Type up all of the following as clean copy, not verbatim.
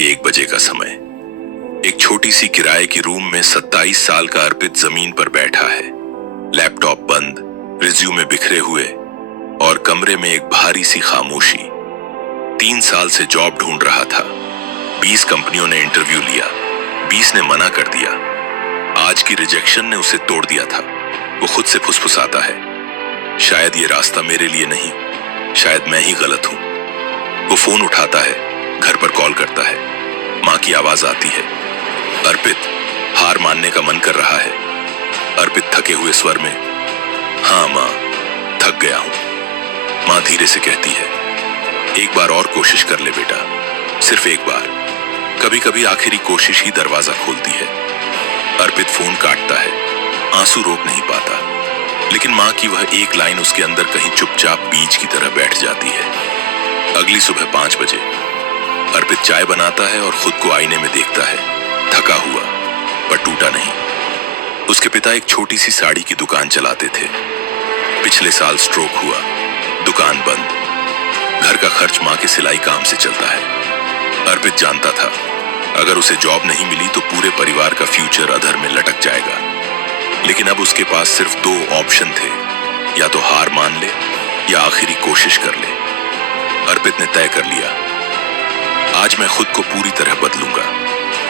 के 1 बजे का समय। एक छोटी सी किराए की रूम में 27 साल का अर्पित जमीन पर बैठा है, लैपटॉप बंद, रिज्यूमे बिखरे हुए और कमरे में एक भारी सी खामोशी। 3 साल से जॉब ढूंढ रहा था। 20 कंपनियों ने इंटरव्यू लिया, 20 ने मना कर दिया। आज की रिजेक्शन ने उसे तोड़ दिया था। वो खुद से फुसफुसाता है, शायद ये रास्ता मेरे लिए नहीं, शायद मैं ही गलत हूं। वो फोन उठाता है, घर पर कॉल करता है। माँ की आवाज आती है, अर्पित, हार मानने का मन कर रहा है। अर्पित थके हुए स्वर में, हाँ माँ, थक गया हूं। माँ धीरे से कहती है, एक बार और कोशिश कर ले बेटा, सिर्फ एक बार। कभी कभी आखिरी कोशिश ही दरवाजा खोलती है। अर्पित फोन काटता है, आंसू रोक नहीं पाता, लेकिन माँ की वह एक लाइन उसके अंदर कहीं चुपचाप बीज की तरह बैठ जाती है। अगली सुबह 5 बजे अर्पित चाय बनाता है और खुद को आईने में देखता है, थका हुआ पर टूटा नहीं। उसके पिता एक छोटी सी साड़ी की दुकान चलाते थे। पिछले साल स्ट्रोक हुआ, दुकान बंद। घर का खर्च माँ के सिलाई काम से चलता है। अर्पित जानता था, अगर उसे जॉब नहीं मिली तो पूरे परिवार का फ्यूचर अधर में लटक जाएगा। लेकिन अब उसके पास सिर्फ 2 ऑप्शन थे, या तो हार मान ले या आखिरी कोशिश कर ले। अर्पित ने तय कर लिया, आज मैं खुद को पूरी तरह बदलूंगा।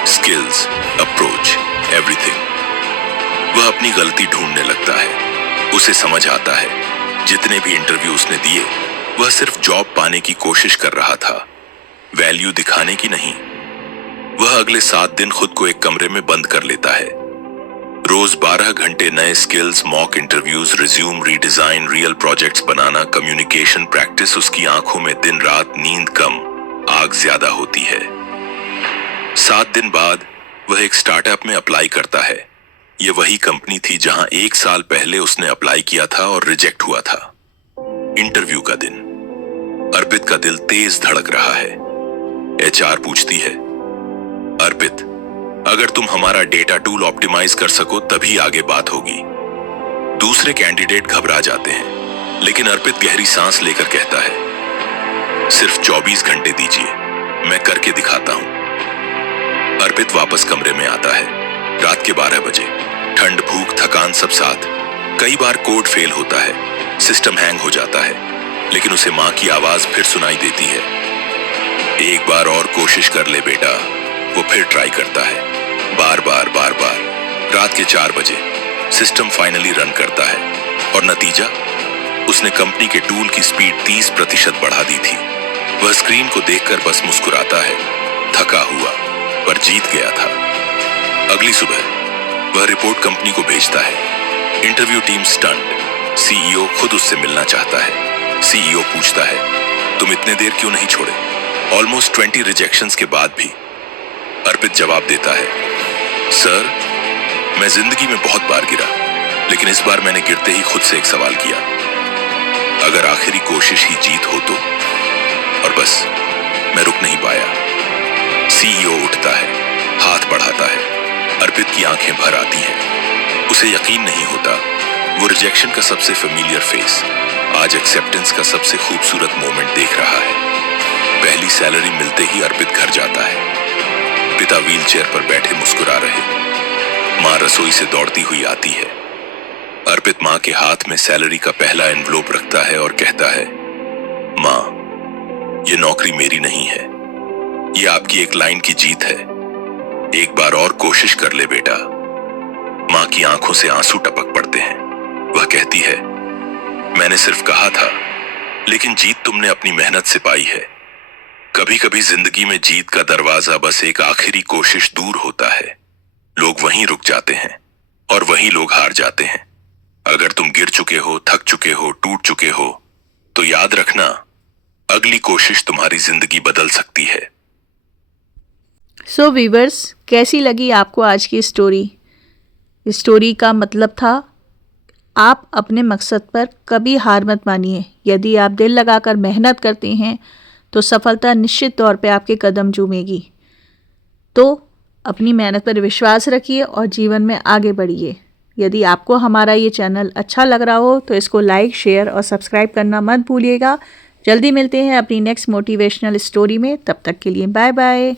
Skills, approach, everything. वह अपनी गलती ढूंढने लगता है। उसे समझ आता है, जितने भी इंटरव्यू उसने दिए, वह सिर्फ जॉब पाने की कोशिश कर रहा था, वैल्यू दिखाने की नहीं। वह अगले 7 दिन खुद को एक कमरे में बंद कर लेता है। रोज 12 घंटे नए skills, mock interviews, resume redesign, real projects बनाना, कम्युनिकेशन प्रैक्टिस। उसकी आंखों में दिन रात नींद कम, आग ज्यादा होती है। 7 दिन बाद वह एक स्टार्टअप में अप्लाई करता है। यह वही कंपनी थी जहां 1 साल पहले उसने अप्लाई किया था और रिजेक्ट हुआ था। इंटरव्यू का दिन। अर्पित का दिल तेज धड़क रहा है। एचआर पूछती है, अर्पित, अगर तुम हमारा डेटा टूल ऑप्टिमाइज कर सको तभी आगे बात होगी। दूसरे कैंडिडेट घबरा जाते हैं, लेकिन अर्पित गहरी सांस लेकर कहता है, सिर्फ 24 घंटे दीजिए, मैं करके दिखाता हूं। अर्पित वापस कमरे में आता है। रात के 12 बजे। ठंड, भूख, थकान सब साथ। कई बार कोड फेल होता है, सिस्टम हैंग हो जाता है, लेकिन उसे माँ की आवाज फिर सुनाई देती है, एक बार और कोशिश कर ले बेटा। वो फिर ट्राई करता है, बार बार बार बार। रात के 4 बजे सिस्टम फाइनली रन करता है और नतीजा, उसने कंपनी के टूल की स्पीड 30% बढ़ा दी थी। वह स्क्रीन को देखकर बस मुस्कुराता है, थका हुआ पर जीत गया था। अगली सुबह वह रिपोर्ट कंपनी को भेजता है। Interview team stunt. सीईओ खुद उससे मिलना चाहता है। सीईओ पूछता है, तुम इतने देर क्यों नहीं छोड़े? ऑलमोस्ट 20 रिजेक्शंस के बाद भी। अर्पित जवाब देता है, सर, मैं जिंदगी में बहुत बार गिरा, लेकिन इस बार मैंने गिरते ही खुद से एक सवाल किया, अगर आखिरी कोशिश ही जीत हो तो? और बस मैं रुक नहीं पाया। सीईओ उठता है, हाथ बढ़ाता है। अर्पित की आंखें भर आती हैं। उसे यकीन नहीं होता, वो रिजेक्शन का सबसे फेमिलियर फेस आज एक्सेप्टेंस का सबसे खूबसूरत मोमेंट देख रहा है। पहली सैलरी मिलते ही अर्पित घर जाता है। पिता व्हीलचेयर पर बैठे मुस्कुरा रहे। माँ रसोई से दौड़ती हुई आती है। अर्पित माँ के हाथ में सैलरी का पहला एनवलप रखता है और कहता है, माँ, ये नौकरी मेरी नहीं है, ये आपकी एक लाइन की जीत है। एक बार और कोशिश कर ले बेटा। माँ की आंखों से आंसू टपक पड़ते हैं। वह कहती है, मैंने सिर्फ कहा था, लेकिन जीत तुमने अपनी मेहनत से पाई है। कभी कभी जिंदगी में जीत का दरवाजा बस एक आखिरी कोशिश दूर होता है। लोग वहीं रुक जाते हैं और वहीं लोग हार जाते हैं। अगर तुम गिर चुके हो, थक चुके हो, टूट चुके हो, तो याद रखना, अगली कोशिश तुम्हारी जिंदगी बदल सकती है। सो व्यूअर्स, कैसी लगी आपको आज की स्टोरी? स्टोरी का मतलब था, आप अपने मकसद पर कभी हार मत मानिए। यदि आप दिल लगाकर मेहनत करते हैं तो सफलता निश्चित तौर पे आपके कदम चूमेगी। तो अपनी मेहनत पर विश्वास रखिए और जीवन में आगे बढ़िए। यदि आपको हमारा ये चैनल अच्छा लग रहा हो तो इसको लाइक, शेयर और सब्सक्राइब करना मत भूलिएगा। जल्दी मिलते हैं अपनी नेक्स्ट मोटिवेशनल स्टोरी में। तब तक के लिए बाय बाय।